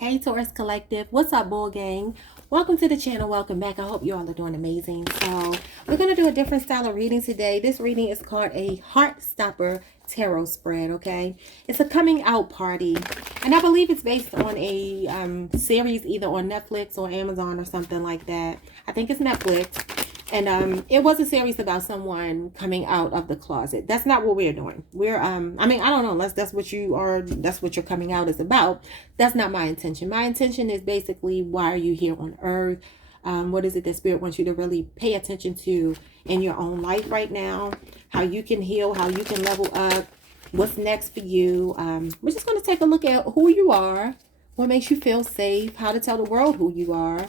Hey Taurus Collective, what's up, Bull Gang? Welcome to the channel. Welcome back. I hope you all are doing amazing. So we're going to do a different style of reading today. This reading is called a Heart Stopper Tarot Spread, okay? It's a coming out party. And I believe it's based on a series either on Netflix or Amazon or something like that. I think it's Netflix. And it was a series about someone coming out of the closet. That's not what we're doing. We're I mean, I don't know, unless that's what you are, that's what your coming out is about. That's not my intention. My intention is basically, why are you here on earth? What is it that Spirit wants you to really pay attention to in your own life right now? How you can heal, how you can level up, what's next for you. We're just going to take a look at who you are, what makes you feel safe, how to tell the world who you are,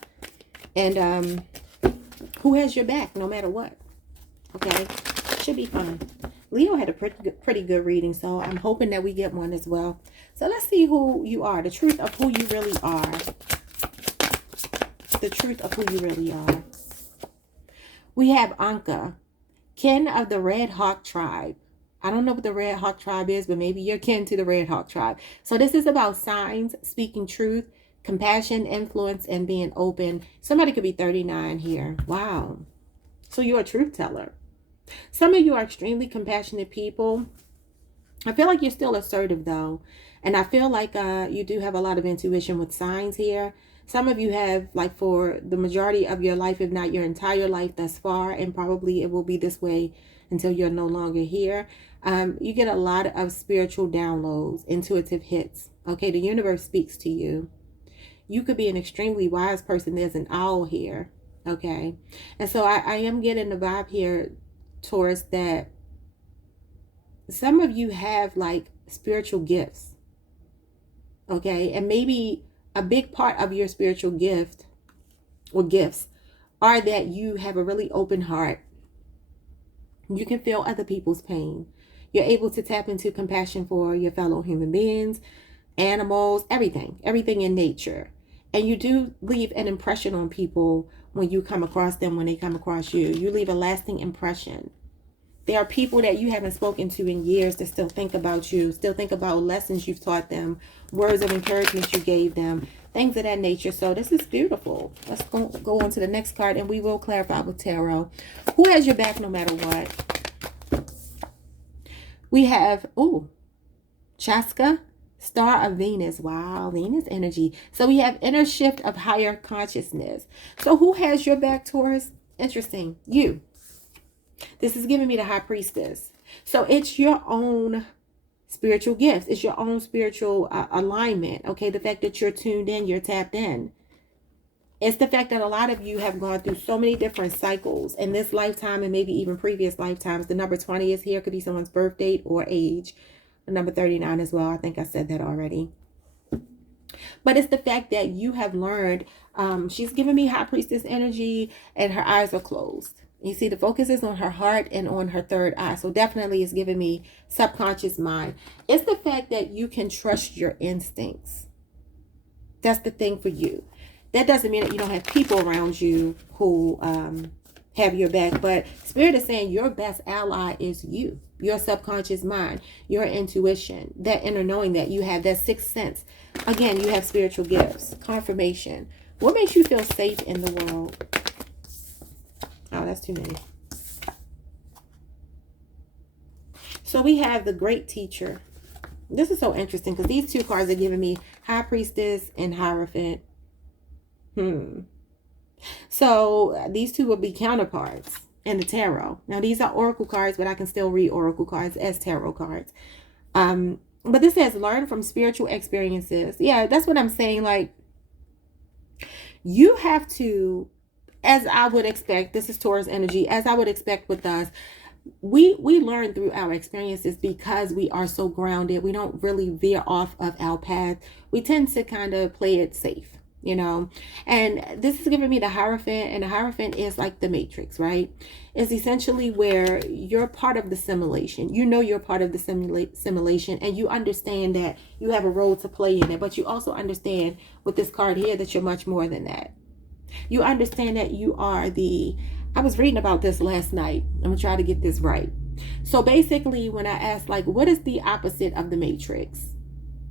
and who has your back no matter what. Okay, should be fun. Leo had a pretty good reading, so I'm hoping that we get one as well. So let's see who you are, the truth of who you really are. The truth of who you really are. We have Anka, kin of the Red Hawk tribe. I don't know what the Red Hawk tribe is, but maybe you're kin to the Red Hawk tribe. So this is about signs, speaking truth, compassion, influence, and being open. Somebody could be 39 here. Wow. So you're a truth teller. Some of you are extremely compassionate people. I feel like you're still assertive though. And I feel like you do have a lot of intuition with signs here. Some of you have, like, for the majority of your life, if not your entire life thus far, and probably it will be this way until you're no longer here. You get a lot of spiritual downloads, intuitive hits. Okay, the universe speaks to you. You could be an extremely wise person. There's an owl here. Okay. And so I am getting the vibe here, Taurus, that some of you have like spiritual gifts. Okay. And maybe a big part of your spiritual gift or gifts are that you have a really open heart. You can feel other people's pain. You're able to tap into compassion for your fellow human beings, animals, everything in nature. And you do leave an impression on people when you come across them, when they come across you. You leave a lasting impression. There are people that you haven't spoken to in years that still think about you, still think about lessons you've taught them, words of encouragement you gave them, things of that nature. So this is beautiful. Let's go on to the next card, and we will clarify with tarot. Who has your back no matter what? We have, Chaska, Star of Venus. Wow, Venus energy. So we have inner shift of higher consciousness. So who has your back, Taurus? Interesting. You. This is giving me the High Priestess. So it's your own spiritual gifts. It's your own spiritual alignment. Okay, the fact that you're tuned in, you're tapped in. It's the fact that a lot of you have gone through so many different cycles in this lifetime and maybe even previous lifetimes. The number 20 is here. Could be someone's birth date or age. Number 39 as well. I think I said that already. But it's the fact that you have learned. She's giving me High Priestess energy and her eyes are closed. You see, the focus is on her heart and on her third eye. So definitely it's giving me subconscious mind. It's the fact that you can trust your instincts. That's the thing for you. That doesn't mean that you don't have people around you who have your back. But Spirit is saying your best ally is you. Your subconscious mind, your intuition, that inner knowing that you have, that sixth sense. Again, you have spiritual gifts, confirmation. What makes you feel safe in the world? Oh, that's too many. So we have the Great Teacher. This is so interesting because these two cards are giving me High Priestess and Hierophant. So these two will be counterparts in the tarot. Now these are oracle cards, but I can still read oracle cards as tarot cards. But this says learn from spiritual experiences. Yeah, that's what I'm saying. Like, you have to, as I would expect, this is Taurus energy, as I would expect with us, we learn through our experiences because we are so grounded. We don't really veer off of our path. We tend to kind of play it safe. You know, and this is giving me the Hierophant, and the Hierophant is like the Matrix, right? It's essentially where you're part of the simulation. You know you're part of the simulation, and you understand that you have a role to play in it, but you also understand with this card here that you're much more than that. You understand that you are I was reading about this last night. I'm gonna try to get this right. So basically, when I asked, like, what is the opposite of the Matrix?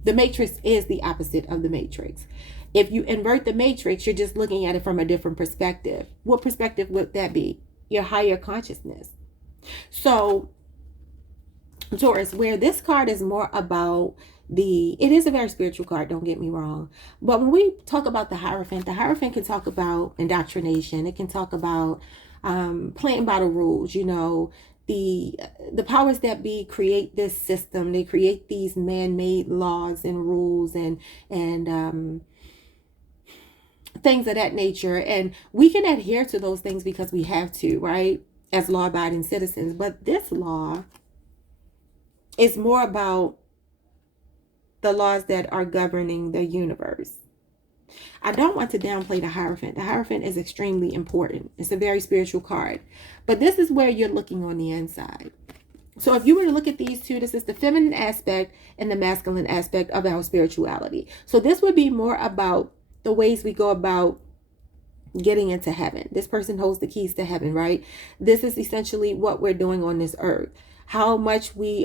The matrix is the opposite of the matrix. If you invert the matrix, you're just looking at it from a different perspective. What perspective would that be? Your higher consciousness. So, Taurus, where this card is more about it is a very spiritual card, don't get me wrong. But when we talk about the Hierophant can talk about indoctrination. It can talk about playing by the rules, the powers that be create this system. They create these man-made laws and rules and things of that nature, and we can adhere to those things because we have to, right, as law-abiding citizens. But this law is more about the laws that are governing the universe. I don't want to downplay the Hierophant. The Hierophant is extremely important. It's a very spiritual card. But this is where you're looking on the inside. So if you were to look at these two, this is the feminine aspect and the masculine aspect of our spirituality. So this would be more about the ways we go about getting into heaven. This person holds the keys to heaven, right? This is essentially what we're doing on this earth. How much we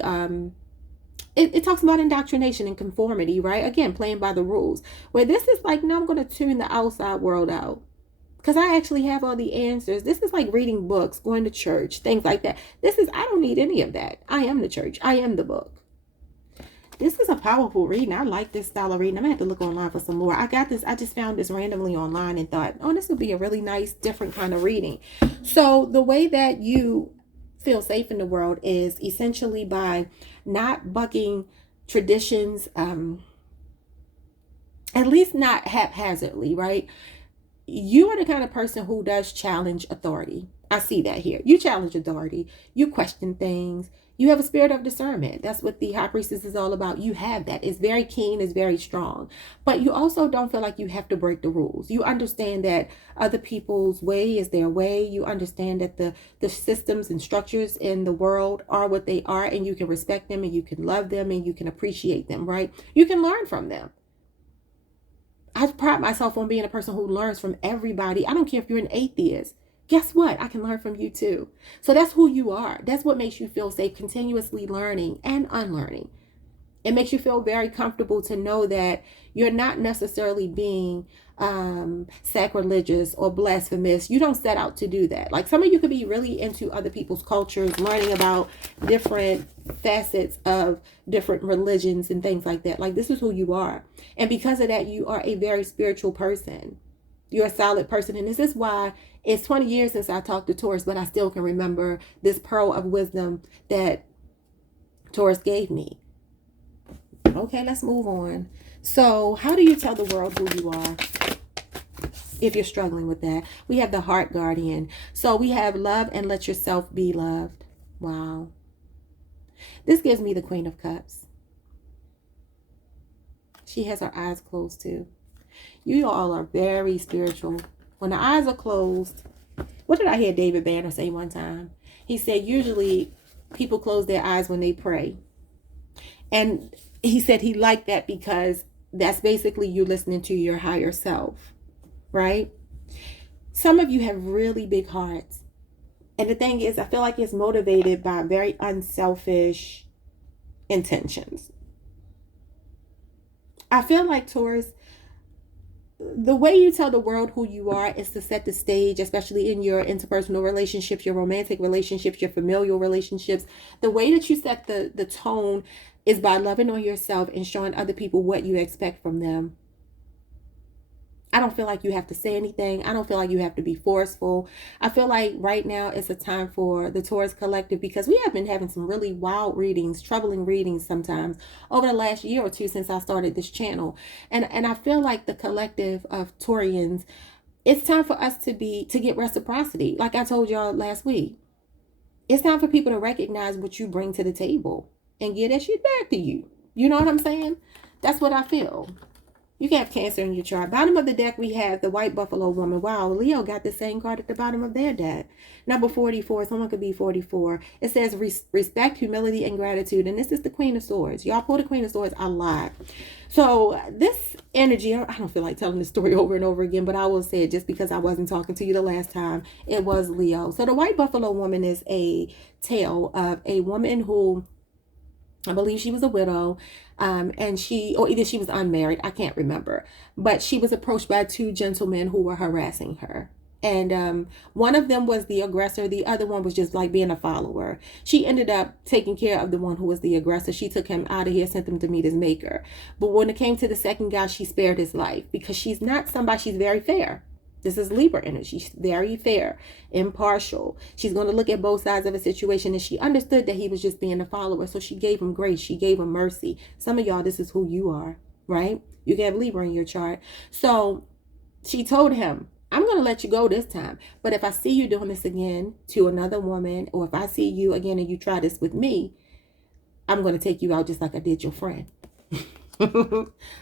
it talks about indoctrination and conformity, right? Again, playing by the rules. Where this is like, no, I'm going to tune the outside world out because I actually have all the answers. This is like reading books, going to church, things like that. I don't need any of that. I am the church. I am the book. This is a powerful reading. I like this style of reading. I'm going to have to look online for some more. I just found this randomly online and thought, oh, this would be a really nice, different kind of reading. So the way that you feel safe in the world is essentially by not bucking traditions, at least not haphazardly, right? You are the kind of person who does challenge authority. I see that here. You challenge authority. You question things. You have a spirit of discernment. That's what the High Priestess is all about. You have that. It's very keen. It's very strong. But you also don't feel like you have to break the rules. You understand that other people's way is their way. You understand that the systems and structures in the world are what they are, and you can respect them, and you can love them, and you can appreciate them, right? You can learn from them. I pride myself on being a person who learns from everybody. I don't care if you're an atheist. Guess what? I can learn from you too. So that's who you are. That's what makes you feel safe, continuously learning and unlearning. It makes you feel very comfortable to know that you're not necessarily being sacrilegious or blasphemous. You don't set out to do that. Like some of you could be really into other people's cultures, learning about different facets of different religions and things like that. Like this is who you are. And because of that, you are a very spiritual person. You're a solid person. And this is why it's 20 years since I talked to Taurus, but I still can remember this pearl of wisdom that Taurus gave me. Okay, let's move on. So how do you tell the world who you are if you're struggling with that? We have the Heart Guardian. So we have love and let yourself be loved. Wow. This gives me the Queen of Cups. She has her eyes closed too. You all are very spiritual. When the eyes are closed, what did I hear David Banner say one time? He said, usually people close their eyes when they pray. And he said he liked that because that's basically you listening to your higher self, right? Some of you have really big hearts. And the thing is, I feel like it's motivated by very unselfish intentions. I feel like, Taurus, the way you tell the world who you are is to set the stage, especially in your interpersonal relationships, your romantic relationships, your familial relationships. The way that you set the tone is by loving on yourself and showing other people what you expect from them. I don't feel like you have to say anything. I don't feel like you have to be forceful. I feel like right now it's a time for the Taurus Collective because we have been having some really wild readings, troubling readings sometimes over the last year or two since I started this channel. And I feel like the collective of Taurians, it's time for us to get reciprocity. Like I told y'all last week, it's time for people to recognize what you bring to the table and get that shit back to you. You know what I'm saying? That's what I feel. You can have Cancer in your chart. Bottom of the deck, we have the White Buffalo Woman. Wow, Leo got the same card at the bottom of their deck. Number 44, someone could be 44. It says respect, humility, and gratitude. And this is the Queen of Swords. Y'all pull the Queen of Swords a lot. So this energy, I don't feel like telling this story over and over again, but I will say it just because I wasn't talking to you the last time. It was Leo. So the White Buffalo Woman is a tale of a woman who I believe she was a widow, and or either she was unmarried, I can't remember. But she was approached by two gentlemen who were harassing her. And one of them was the aggressor. The other one was just like being a follower. She ended up taking care of the one who was the aggressor. She took him out of here, sent him to meet his maker. But when it came to the second guy, she spared his life because she's not somebody, she's very fair. This is Libra energy. She's very fair, impartial. She's going to look at both sides of a situation, and she understood that he was just being a follower. So she gave him grace. She gave him mercy. Some of y'all, this is who you are, right? You can have Libra in your chart. So she told him, I'm going to let you go this time. But if I see you doing this again to another woman, or if I see you again and you try this with me, I'm going to take you out just like I did your friend.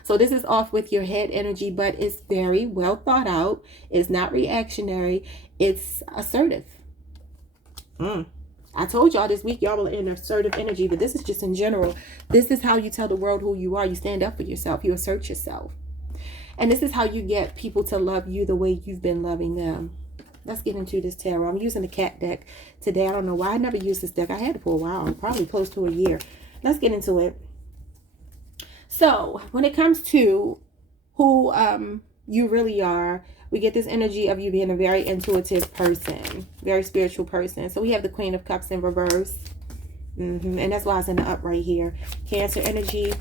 So this is off with your head energy, but it's very well thought out. It's not reactionary. It's assertive. I told y'all this week, y'all were in assertive energy, but this is just in general. This is how you tell the world who you are. You stand up for yourself. You assert yourself. And this is how you get people to love you the way you've been loving them. Let's get into this tarot. I'm using the cat deck today. I don't know why I never used this deck. I had it for a while, probably close to a year. Let's get into it. So when it comes to who you really are, we get this energy of you being a very intuitive person, very spiritual person. So we have the Queen of Cups in reverse. And that's why it's in the up right here. Cancer energy.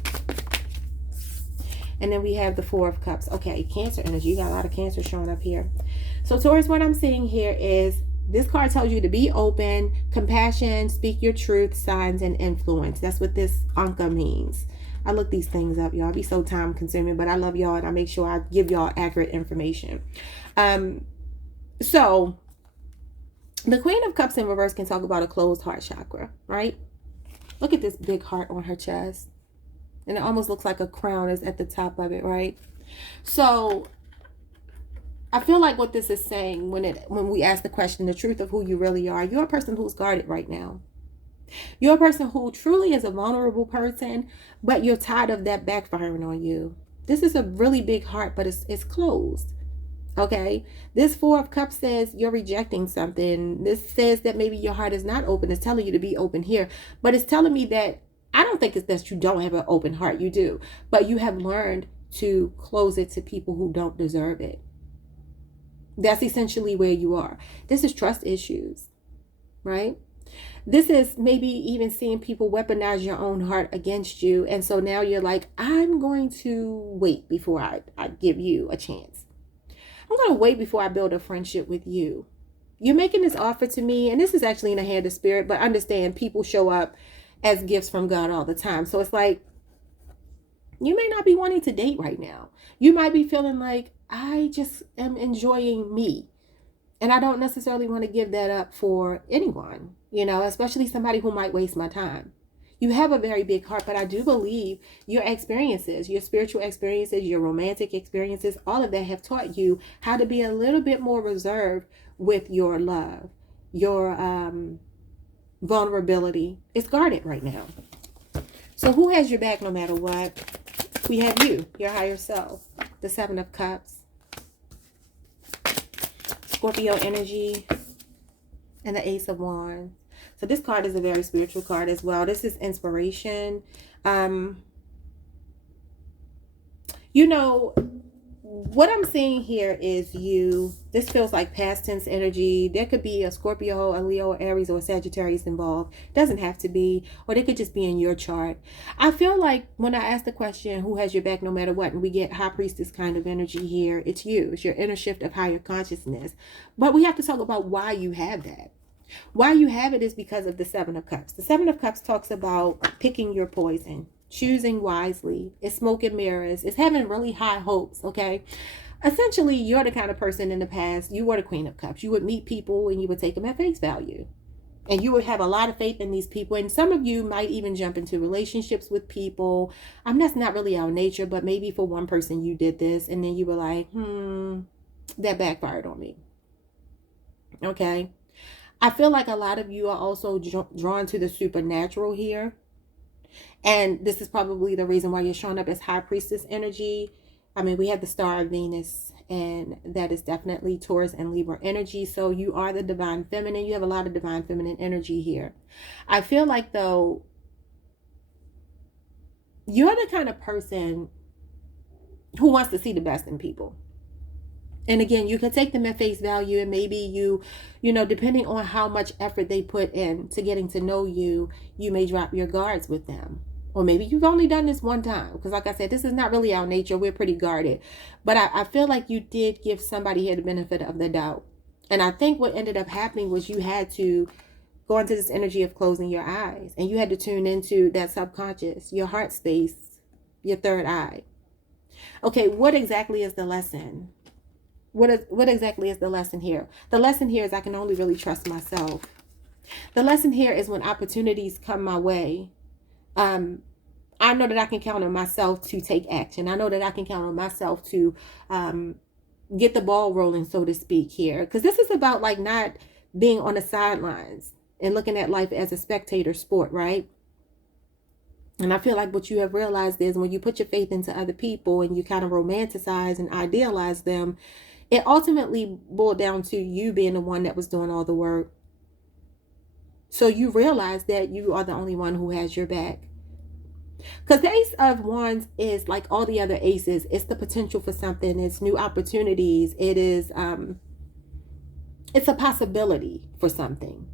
And then we have the Four of Cups. Okay, Cancer energy. You got a lot of Cancer showing up here. So Taurus, what I'm seeing here is this card tells you to be open, compassion, speak your truth, signs, and influence. That's what this Anka means. I look these things up, y'all. Be so time consuming, but I love y'all and I make sure I give y'all accurate information. So the Queen of Cups in reverse can talk about a closed heart chakra, right? Look at this big heart on her chest. And it almost looks like a crown is at the top of it, right? So I feel like what this is saying when we ask the question, the truth of who you really are, you're a person who's guarded right now. You're a person who truly is a vulnerable person, but you're tired of that backfiring on you. This is a really big heart, but it's closed. Okay? This Four of Cups says you're rejecting something. This says that maybe your heart is not open. It's telling you to be open here. But it's telling me that I don't think it's that you don't have an open heart. You do. But you have learned to close it to people who don't deserve it. That's essentially where you are. This is trust issues, right? This is maybe even seeing people weaponize your own heart against you. And so now you're like, I'm going to wait before I give you a chance. I'm going to wait before I build a friendship with you. You're making this offer to me, and this is actually in the hand of spirit, but understand people show up as gifts from God all the time. So it's like, you may not be wanting to date right now. You might be feeling like, I just am enjoying me. And I don't necessarily want to give that up for anyone, especially somebody who might waste my time. You have a very big heart, but I do believe your experiences, your spiritual experiences, your romantic experiences, all of that have taught you how to be a little bit more reserved with your love. Your vulnerability is guarded right now. So who has your back no matter what? We have you, your higher self, the Seven of Cups. Scorpio energy, and the Ace of Wands. So this card is a very spiritual card as well. This is inspiration. What I'm seeing here is you. This feels like past tense energy. There could be a Scorpio, a Leo, Aries, or a Sagittarius involved. Doesn't have to be, or they could just be in your chart. I feel like when I ask the question, who has your back no matter what, and we get High Priestess kind of energy here, it's you. It's your inner shift of higher consciousness. But we have to talk about why you have that. Why you have it is because of the Seven of Cups. The Seven of Cups talks about picking your poison, choosing wisely. It's smoke and mirrors. It's having really high hopes, okay? Essentially, you're the kind of person in the past, you were the Queen of Cups. You would meet people and you would take them at face value. And you would have a lot of faith in these people. And some of you might even jump into relationships with people. That's not really our nature, but maybe for one person you did this. And then you were like, that backfired on me. Okay? I feel like a lot of you are also drawn to the supernatural here. And this is probably the reason why you're showing up as High Priestess energy. We have the Star of Venus, and that is definitely Taurus and Libra energy. So you are the divine feminine. You have a lot of divine feminine energy here. I feel like, though, you're the kind of person who wants to see the best in people. And again, you can take them at face value, and maybe you know, depending on how much effort they put in to getting to know you, you may drop your guards with them. Or maybe you've only done this one time. Because like I said, this is not really our nature. We're pretty guarded. But I feel like you did give somebody here the benefit of the doubt. And I think what ended up happening was you had to go into this energy of closing your eyes. And you had to tune into that subconscious, your heart space, your third eye. Okay, what exactly is the lesson? What exactly is the lesson here? The lesson here is I can only really trust myself. The lesson here is when opportunities come my way, I know that I can count on myself to take action. I know that I can count on myself to get the ball rolling, so to speak, here. Because this is about like not being on the sidelines and looking at life as a spectator sport, right? And I feel like what you have realized is when you put your faith into other people and you kind of romanticize and idealize them, it ultimately boiled down to you being the one that was doing all the work. So you realize that you are the only one who has your back. Because the Ace of Wands is like all the other aces. It's the potential for something. It's new opportunities. It is, it's a possibility for something.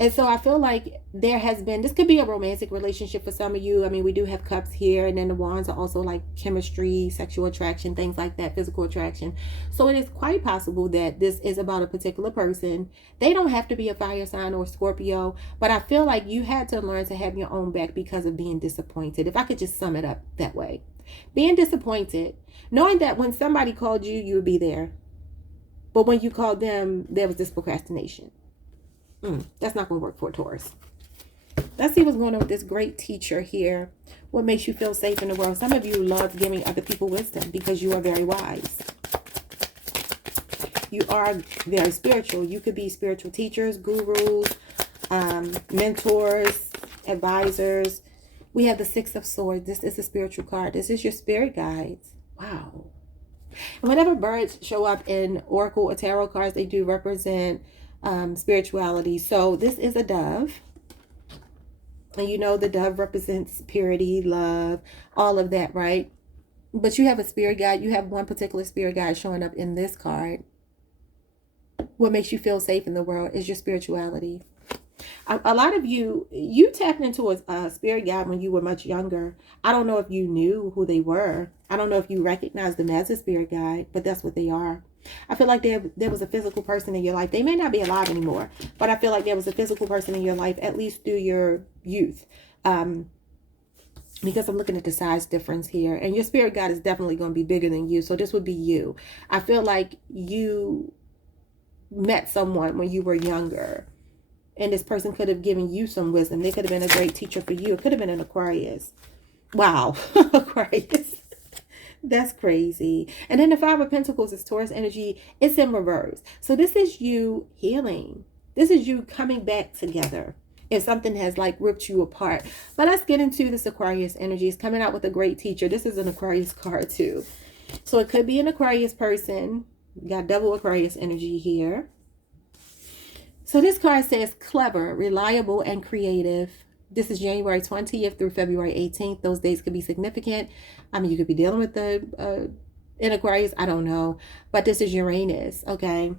And so I feel like there has been, this could be a romantic relationship for some of you. I mean, we do have cups here, and then the wands are also like chemistry, sexual attraction, things like that, physical attraction. So it is quite possible that this is about a particular person. They don't have to be a fire sign or Scorpio, but I feel like you had to learn to have your own back because of being disappointed. If I could just sum it up that way. Being disappointed, knowing that when somebody called you, you would be there. But when you called them, there was this procrastination. That's not going to work for a Taurus. Let's see what's going on with this great teacher here. What makes you feel safe in the world? Some of you love giving other people wisdom because you are very wise. You are very spiritual. You could be spiritual teachers, gurus, mentors, advisors. We have the Six of Swords. This is a spiritual card. This is your spirit guides. Wow. And whenever birds show up in oracle or tarot cards, they do represent spirituality. So this is a dove, and you know the dove represents purity, love, all of that, right? But you have a spirit guide. You have one particular spirit guide showing up in this card. What makes you feel safe in the world is your spirituality. A lot of you tapped into a spirit guide when you were much younger. I don't know if you knew who they were. I don't know if you recognized them as a spirit guide, but that's what they are. I feel like there was a physical person in your life. They may not be alive anymore, but I feel like there was a physical person in your life, at least through your youth. Because I'm looking at the size difference here. And your spirit guide is definitely going to be bigger than you. So this would be you. I feel like you met someone when you were younger. And this person could have given you some wisdom. They could have been a great teacher for you. It could have been an Aquarius. Wow. Aquarius. That's crazy. And then the Five of Pentacles is Taurus energy. It's in reverse. So this is you healing. This is you coming back together. If something has like ripped you apart. But let's get into this Aquarius energy. It's coming out with a great teacher. This is an Aquarius card too. So it could be an Aquarius person. We got double Aquarius energy here. So this card says clever, reliable, and creative. This is January 20th through February 18th. Those days could be significant. I mean, you could be dealing with an Aquarius. I don't know. But this is Uranus, okay?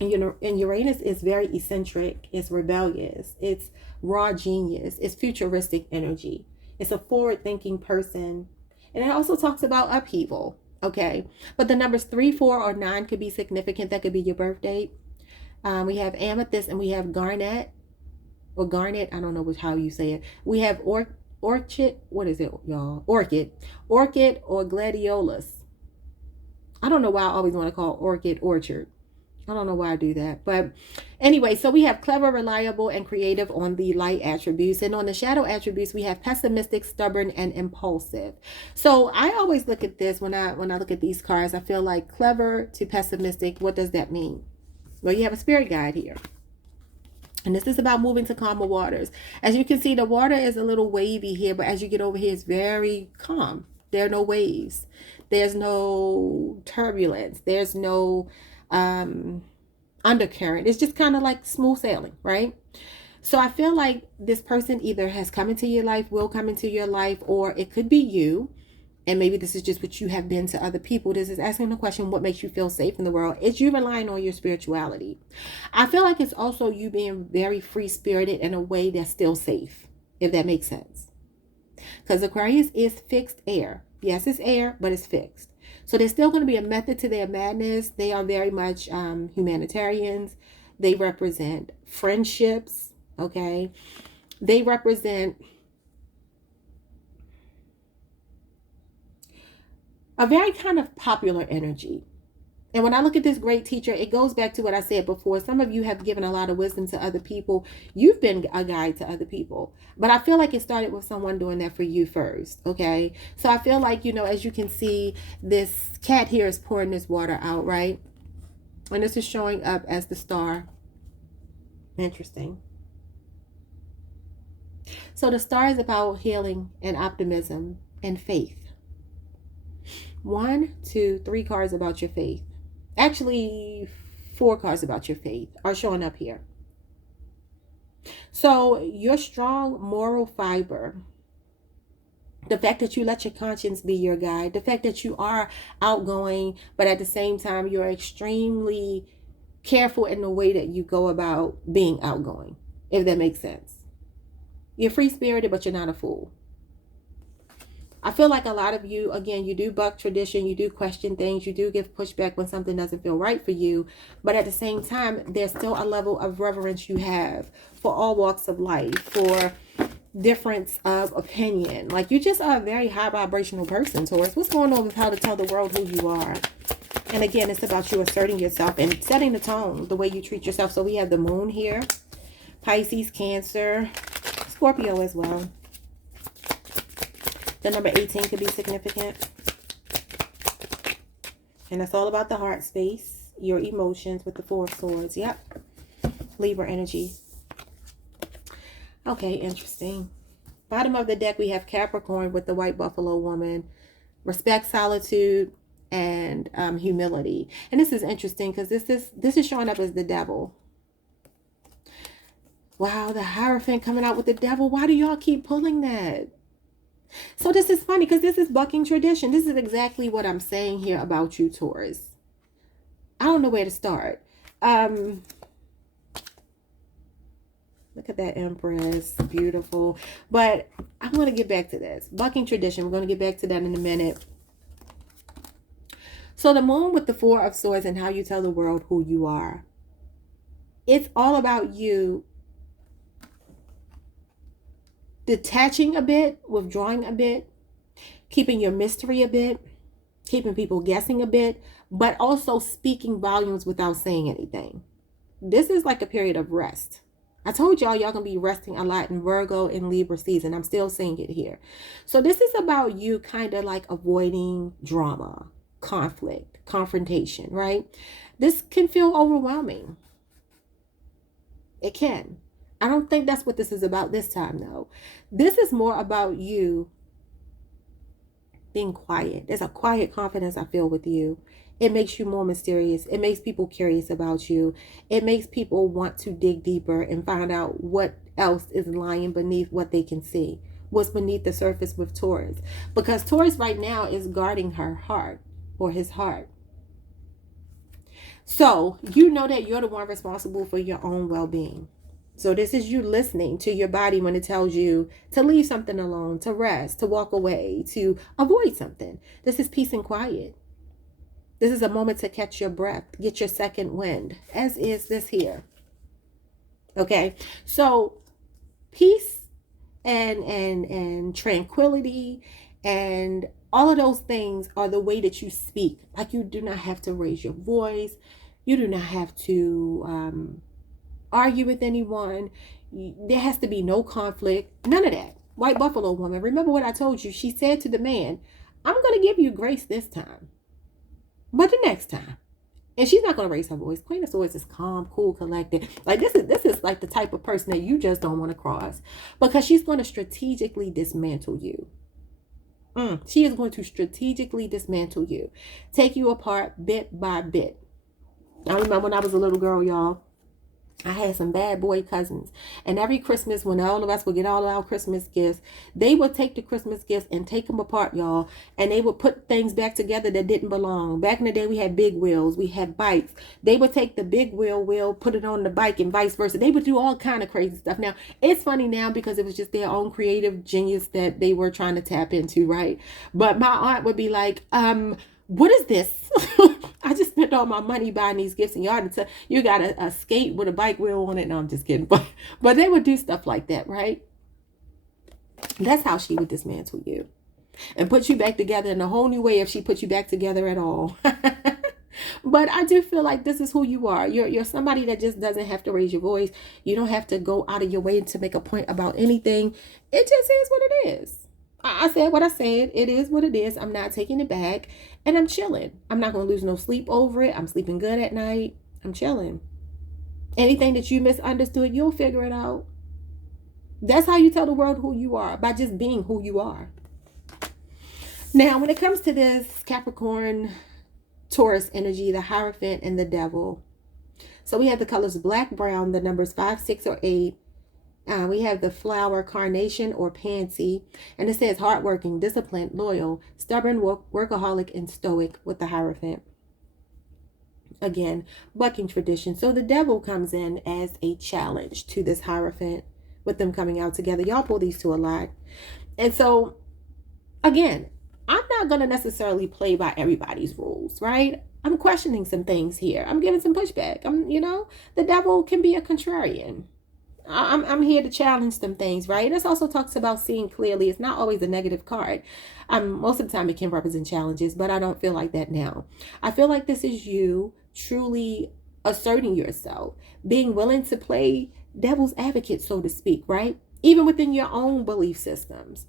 And Uranus is very eccentric. It's rebellious. It's raw genius. It's futuristic energy. It's a forward-thinking person. And it also talks about upheaval, okay? But the numbers 3, 4, or 9 could be significant. That could be your birth date. We have amethyst and we have garnet. Or garnet, I don't know how you say it. We have orchid, what is it, y'all? Orchid or gladiolus. I don't know why I always want to call orchid orchard. I don't know why I do that. But anyway, so we have clever, reliable, and creative on the light attributes. And on the shadow attributes, we have pessimistic, stubborn, and impulsive. So I always look at this when I look at these cards. I feel like clever to pessimistic. What does that mean? Well, you have a spirit guide here. And this is about moving to calmer waters. As you can see, the water is a little wavy here, but as you get over here, it's very calm. There are no waves. There's no turbulence. There's no undercurrent. It's just kind of like smooth sailing, right? So I feel like this person either has come into your life, will come into your life, or it could be you. And maybe this is just what you have been to other people. This is asking the question, what makes you feel safe in the world? It's you relying on your spirituality. I feel like it's also you being very free spirited in a way that's still safe, if that makes sense. Because Aquarius is fixed air. Yes, it's air, but it's fixed. So there's still going to be a method to their madness. They are very much humanitarians. They represent friendships, okay? They represent a very kind of popular energy. And when I look at this great teacher, it goes back to what I said before. Some of you have given a lot of wisdom to other people. You've been a guide to other people. But I feel like it started with someone doing that for you first, okay? So I feel like, as you can see, this cat here is pouring this water out, right? And this is showing up as the star. Interesting. So the star is about healing and optimism and faith. 1, 2, 3 cards about your faith. Actually, 4 cards about your faith are showing up here. So your strong moral fiber, the fact that you let your conscience be your guide, the fact that you are outgoing, but at the same time, you're extremely careful in the way that you go about being outgoing, if that makes sense. You're free-spirited, but you're not a fool. I feel like a lot of you, again, you do buck tradition, you do question things, you do give pushback when something doesn't feel right for you, but at the same time, there's still a level of reverence you have for all walks of life, for difference of opinion. Like, you just are a very high vibrational person, Taurus. What's going on with how to tell the world who you are? And again, it's about you asserting yourself and setting the tone, the way you treat yourself. So we have the moon here, Pisces, Cancer, Scorpio as well. The number 18 could be significant. And it's all about the heart space, your emotions with the 4 of swords. Yep. Libra energy. Okay, interesting. Bottom of the deck, we have Capricorn with the white buffalo woman. Respect, solitude, and humility. And this is interesting because this is showing up as the devil. Wow, the Hierophant coming out with the devil. Why do y'all keep pulling that? So this is funny because this is bucking tradition. This is exactly what I'm saying here about you, Taurus. I don't know where to start. Look at that Empress. Beautiful. But I'm going to get back to this. Bucking tradition. We're going to get back to that in a minute. So the moon with the 4 of swords and how you tell the world who you are. It's all about you detaching a bit, withdrawing a bit, keeping your mystery a bit, keeping people guessing a bit, but also speaking volumes without saying anything. This is like a period of rest. I told y'all going to be resting a lot in Virgo and Libra season. I'm still saying it here. So this is about you kind of like avoiding drama, conflict, confrontation, right? This can feel overwhelming. It can. I don't think that's what this is about this time, though. This is more about you being quiet. There's a quiet confidence I feel with you. It makes you more mysterious. It makes people curious about you. It makes people want to dig deeper and find out what else is lying beneath what they can see. What's beneath the surface with Taurus. Because Taurus right now is guarding her heart or his heart. So you know that you're the one responsible for your own well-being. So this is you listening to your body when it tells you to leave something alone, to rest, to walk away, to avoid something. This is peace and quiet. This is a moment to catch your breath, get your second wind, as is this here. Okay, so peace and tranquility and all of those things are the way that you speak. Like, you do not have to raise your voice. You do not have to argue with anyone. There has to be no conflict. None of that. White buffalo woman. Remember what I told you. She said to the man, I'm going to give you grace this time, but the next time. And she's not going to raise her voice. Queen of Swords is calm, cool, collected. Like, this is like the type of person that you just don't want to cross, because she's going to strategically dismantle you. She is going to strategically dismantle you, take you apart bit by bit. I remember when I was a little girl, y'all, I had some bad boy cousins. And every Christmas, when all of us would get all of our Christmas gifts, they would take the Christmas gifts and take them apart, y'all. And they would put things back together that didn't belong. Back in the day, we had big wheels. We had bikes. They would take the big wheel, put it on the bike, and vice versa. They would do all kind of crazy stuff. Now, it's funny now because it was just their own creative genius that they were trying to tap into, right? But my aunt would be like, what is this? I just spent all my money buying these gifts, and you got a skate with a bike wheel on it. No, I'm just kidding. But they would do stuff like that, right? That's how she would dismantle you and put you back together in a whole new way if she put you back together at all. But I do feel like this is who you are. You're somebody that just doesn't have to raise your voice. You don't have to go out of your way to make a point about anything. It just is what it is. I said what I said. It is what it is. I'm not taking it back. And I'm chilling. I'm not going to lose no sleep over it. I'm sleeping good at night. I'm chilling. Anything that you misunderstood, you'll figure it out. That's how you tell the world who you are, by just being who you are. Now, when it comes to this Capricorn, Taurus energy, the Hierophant, and the Devil. So we have the colors black, brown, the numbers 5, 6, or 8. We have the flower carnation or pansy, and it says hardworking, disciplined, loyal, stubborn, workaholic, and stoic with the Hierophant. Again, bucking tradition. So the Devil comes in as a challenge to this Hierophant with them coming out together. Y'all pull these two a lot. And so, again, I'm not going to necessarily play by everybody's rules, right? I'm questioning some things here. I'm giving some pushback. The Devil can be a contrarian. I'm here to challenge some things, right? This also talks about seeing clearly. It's not always a negative card. Most of the time it can represent challenges, but I don't feel like that now. I feel like this is you truly asserting yourself, being willing to play devil's advocate, so to speak, right? Even within your own belief systems.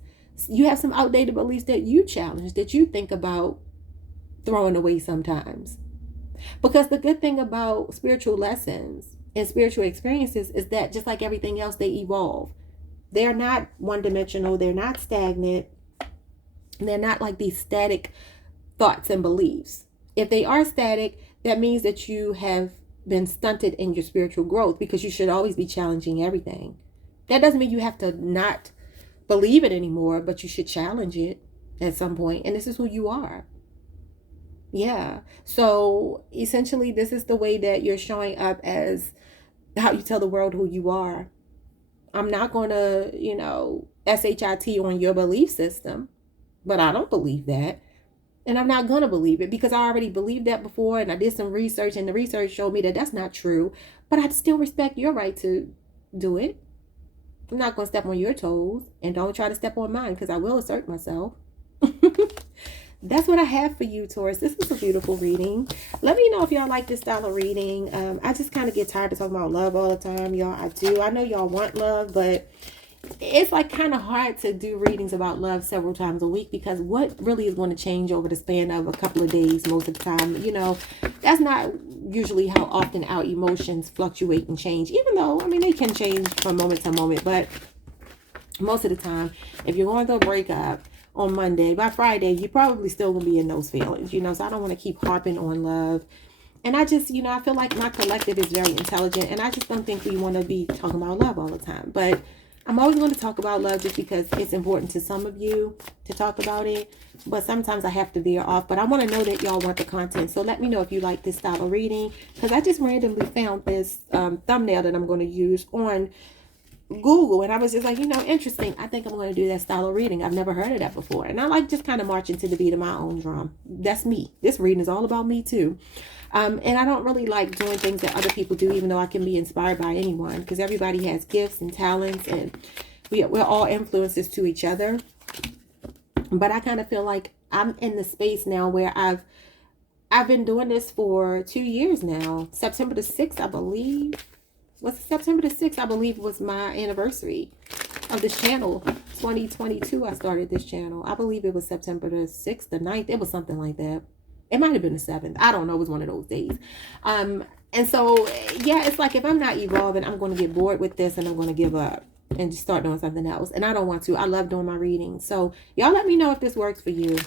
You have some outdated beliefs that you challenge, that you think about throwing away sometimes. Because the good thing about spiritual lessons and spiritual experiences is that just like everything else, they evolve. They're not one-dimensional. They're not stagnant. They're not like these static thoughts and beliefs. If they are static, that means that you have been stunted in your spiritual growth, because you should always be challenging everything. That doesn't mean you have to not believe it anymore, but you should challenge it at some point. And this is who you are. Yeah. So essentially, this is the way that you're showing up, as how you tell the world who you are. I'm not going to, SHIT on your belief system, but I don't believe that. And I'm not going to believe it, because I already believed that before, and I did some research, and the research showed me that that's not true. But I still respect your right to do it. I'm not going to step on your toes, and don't try to step on mine, because I will assert myself. That's what I have for you, Taurus. This was a beautiful reading. Let me know if y'all like this style of reading. I just kind of get tired of talking about love all the time, y'all. I do. I know y'all want love, but it's like kind of hard to do readings about love several times a week, because what really is going to change over the span of a couple of days most of the time? That's not usually how often our emotions fluctuate and change, even though, they can change from moment to moment. But most of the time, if you're going through a breakup on Monday, by Friday, you're probably still going to be in those feelings, so I don't want to keep harping on love. And I just, I feel like my collective is very intelligent, and I just don't think we want to be talking about love all the time. But I'm always going to talk about love, just because it's important to some of you to talk about it. But sometimes I have to veer off. But I want to know that y'all want the content. So let me know if you like this style of reading, because I just randomly found this thumbnail that I'm going to use on Google, and I was just like, interesting. I think I'm going to do that style of reading. I've never heard of that before, and I like just kind of marching to the beat of my own drum. That's me. This reading is all about me too. And I don't really like doing things that other people do, even though I can be inspired by anyone, because everybody has gifts and talents, and we're all influences to each other. But I kind of feel like I'm in the space now where I've been doing this for 2 years now. September the 6th, I believe. Was it September the 6th? I believe was my anniversary of this channel. 2022, I started this channel. I believe it was September the 6th, the 9th. It was something like that. It might have been the 7th. I don't know. It was one of those days. And so, yeah, it's like if I'm not evolving, I'm going to get bored with this, and I'm going to give up and just start doing something else. And I don't want to. I love doing my readings. So y'all let me know if this works for you.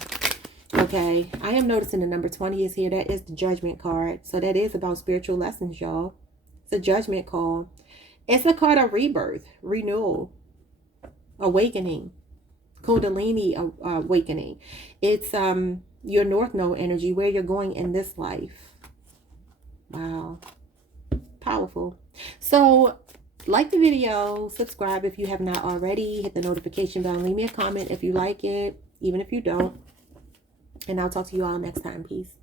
Okay. I am noticing the number 20 is here. That is the Judgment card. So that is about spiritual lessons, y'all. It's a judgment call. It's a card of rebirth, renewal, awakening, Kundalini awakening. It's your North Node energy, where you're going in this life. Wow. Powerful. So like the video, subscribe if you have not already, hit the notification bell, leave me a comment if you like it, even if you don't. And I'll talk to you all next time. Peace.